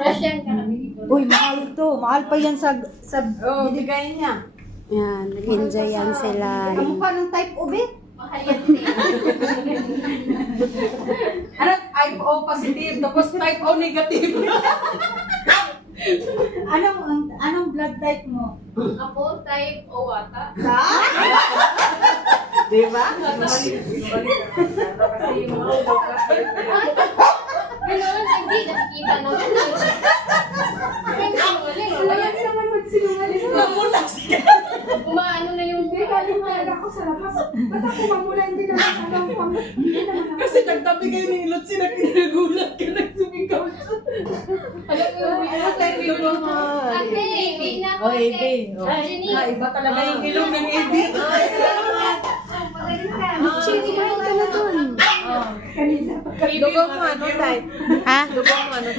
Russian ka kami dito. Uy, mahal to. Mahal pa yan sa Bigay niya. Yan, nag-enjoy yan sila. kamukha ng type O, be. Mahal yan din. Ano? Type O positive, tapos type O negative. Anong blood type mo? Ako, type O ata. Di ba? Ganoon, hindi nakikita naman. Wala naman magsinungaling. Mamulas ka. Umaano na yung ako sa labas. Ba't ako mamula hindi na nakakawang hindi naman ako. Kasi nagtabi kayo ni Ilot sila, kinagulat ka, nagsumigaw siya. Ate, wait na ako. Oh, Ebe. Jenny. Iba talaga yung ilong ng Ebe. Sige, kumain ka na dun. Kanina. Dugo mo ano, type? Ha? Dugo mo ano, type?